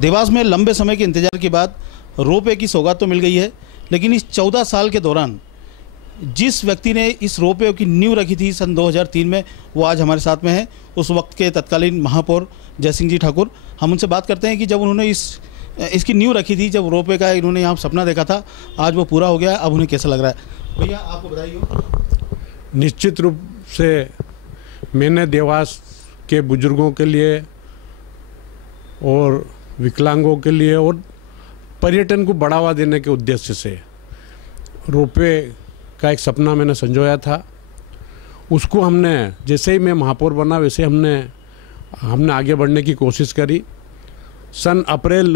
देवास में लंबे समय के इंतजार के बाद रोपवे की सौगात तो मिल गई है, लेकिन इस 14 साल के दौरान जिस व्यक्ति ने इस रोपवे की नींव रखी थी सन 2003 में, वो आज हमारे साथ में है। उस वक्त के तत्कालीन महापौर जयसिंह जी ठाकुर। हम उनसे बात करते हैं कि जब उन्होंने इसकी नींव रखी थी, जब रोपवे का इन्होंने यहाँ सपना देखा था, आज वो पूरा हो गया है, अब उन्हें कैसा लग रहा है? भैया आपको बताइए। निश्चित रूप से मैंने देवास के बुजुर्गों के लिए और विकलांगों के लिए और पर्यटन को बढ़ावा देने के उद्देश्य से रोपवे का एक सपना मैंने संजोया था। उसको हमने, जैसे ही मैं महापौर बना वैसे हमने आगे बढ़ने की कोशिश करी। सन अप्रैल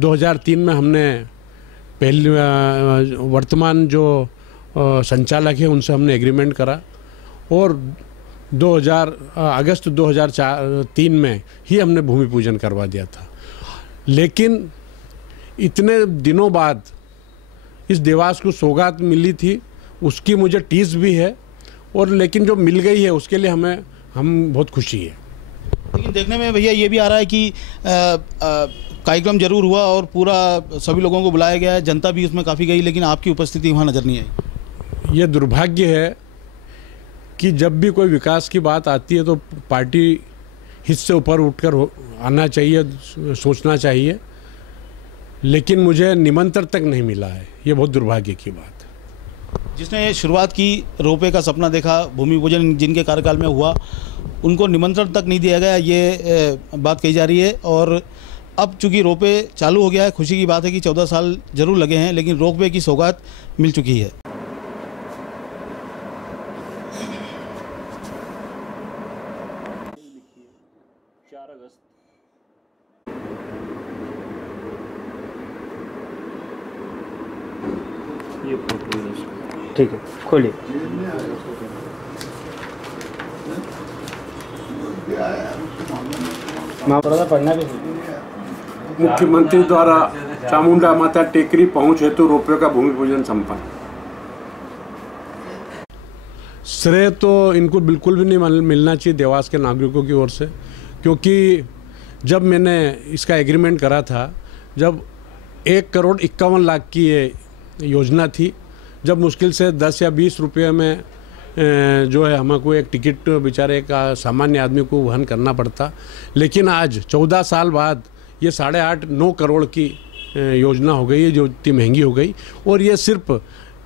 2003 में हमने पहली वर्तमान जो संचालक है उनसे हमने एग्रीमेंट करा और अगस्त 2003 में ही हमने भूमि पूजन करवा दिया था। लेकिन इतने दिनों बाद इस देवास को सौगात मिली थी, उसकी मुझे टीस भी है, और लेकिन जो मिल गई है उसके लिए हम बहुत खुशी है। लेकिन देखने में भैया ये भी आ रहा है कि कार्यक्रम जरूर हुआ और पूरा सभी लोगों को बुलाया गया है, जनता भी उसमें काफ़ी गई, लेकिन आपकी उपस्थिति वहाँ नज़र नहीं आई। ये दुर्भाग्य है कि जब भी कोई विकास की बात आती है तो पार्टी हिस्से ऊपर उठकर आना चाहिए, सोचना चाहिए, लेकिन मुझे निमंत्रण तक नहीं मिला है। ये बहुत दुर्भाग्य की बात है। जिसने शुरुआत की, रोपवे का सपना देखा, भूमि पूजन जिनके कार्यकाल में हुआ, उनको निमंत्रण तक नहीं दिया गया, ये बात कही जा रही है। और अब चूँकि रोपवे चालू हो गया है, खुशी की बात है कि 14 साल जरूर लगे हैं, लेकिन रोपवे की सौगात मिल चुकी है। ये फोटो है इसका। ठीक है, खोलिए। पढ़ना भी। मुख्यमंत्री द्वारा चामुंडा माता टेकरी पहुंच हेतु रोपवे का भूमि पूजन संपन्न। श्रेय तो इनको बिल्कुल भी नहीं मिलना चाहिए देवास के नागरिकों की ओर से, क्योंकि जब मैंने इसका एग्रीमेंट करा था, जब 1,51,00,000 की ये योजना थी, जब मुश्किल से 10 या 20 रुपये में जो है हमको एक टिकट बेचारे का सामान्य आदमी को वहन करना पड़ता, लेकिन आज 14 साल बाद ये 8.5-9 करोड़ की योजना हो गई है, जो इतनी महंगी हो गई। और ये सिर्फ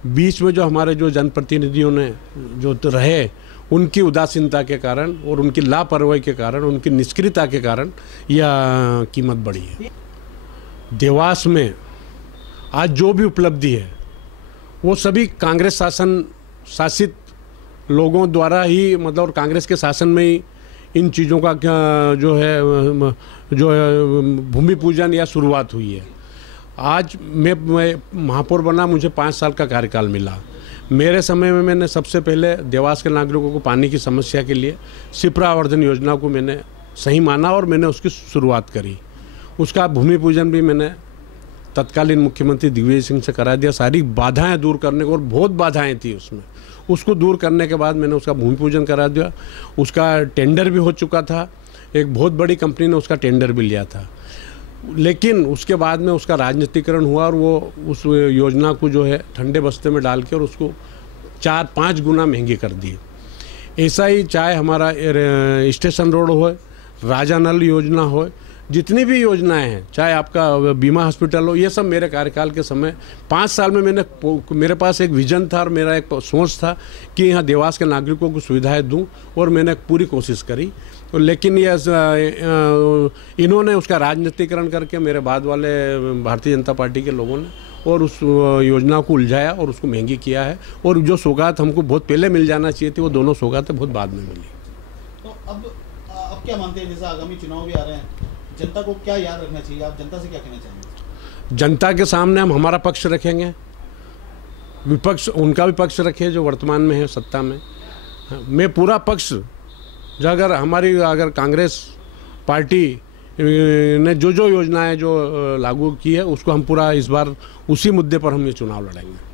बीच में जो हमारे जो जनप्रतिनिधियों ने जो रहे, उनकी उदासीनता के कारण और उनकी लापरवाही के कारण, उनकी निष्क्रियता के कारण यह कीमत बढ़ी है। देवास में आज जो भी उपलब्धि है वो सभी कांग्रेस शासित लोगों द्वारा ही, मतलब और कांग्रेस के शासन में ही इन चीज़ों का जो है भूमि पूजन या शुरुआत हुई है। आज मैं महापौर बना, मुझे 5 साल का कार्यकाल मिला। मेरे समय में मैंने सबसे पहले देवास के नागरिकों को पानी की समस्या के लिए शिप्रा आवर्धन योजना को मैंने सही माना और मैंने उसकी शुरुआत करी। उसका भूमि पूजन भी मैंने तत्कालीन मुख्यमंत्री दिग्विजय सिंह से करा दिया, सारी बाधाएं दूर करने को, और बहुत बाधाएं थी उसमें, उसको दूर करने के बाद मैंने उसका भूमि पूजन करा दिया। उसका टेंडर भी हो चुका था, एक बहुत बड़ी कंपनी ने उसका टेंडर भी लिया था, लेकिन उसके बाद में उसका राजनीतिकरण हुआ और वो उस योजना को जो है ठंडे बस्ते में डाल के और उसको 4-5 गुना महंगी कर दी। ऐसा ही चाहे हमारा स्टेशन रोड हो, राजा नल योजना हो, जितनी भी योजनाएं हैं, चाहे आपका बीमा हॉस्पिटल हो, ये सब मेरे कार्यकाल के समय 5 साल में मेरे पास एक विजन था और मेरा एक सोच था कि यहाँ देवास के नागरिकों को सुविधाएं दूं, और मैंने पूरी कोशिश करी। लेकिन ये इन्होंने उसका राजनीतिकरण करके, मेरे बाद वाले भारतीय जनता पार्टी के लोगों ने, और उस योजना को उलझाया और उसको महंगी किया है। और जो सौगात हमको बहुत पहले मिल जाना चाहिए थी, वो दोनों सौगातें बहुत बाद में मिली। तो अब क्या मानते हैं, जैसे आगामी चुनाव भी आ रहे हैं, जनता को क्या याद रखना चाहिए? आप जनता से क्या कहना चाहेंगे? जनता के सामने हम हमारा पक्ष रखेंगे, विपक्ष उनका भी पक्ष रखे जो वर्तमान में है सत्ता में। मैं पूरा पक्ष, अगर कांग्रेस पार्टी ने जो योजनाएं जो लागू की है, उसको हम पूरा इस बार उसी मुद्दे पर हम ये चुनाव लड़ेंगे।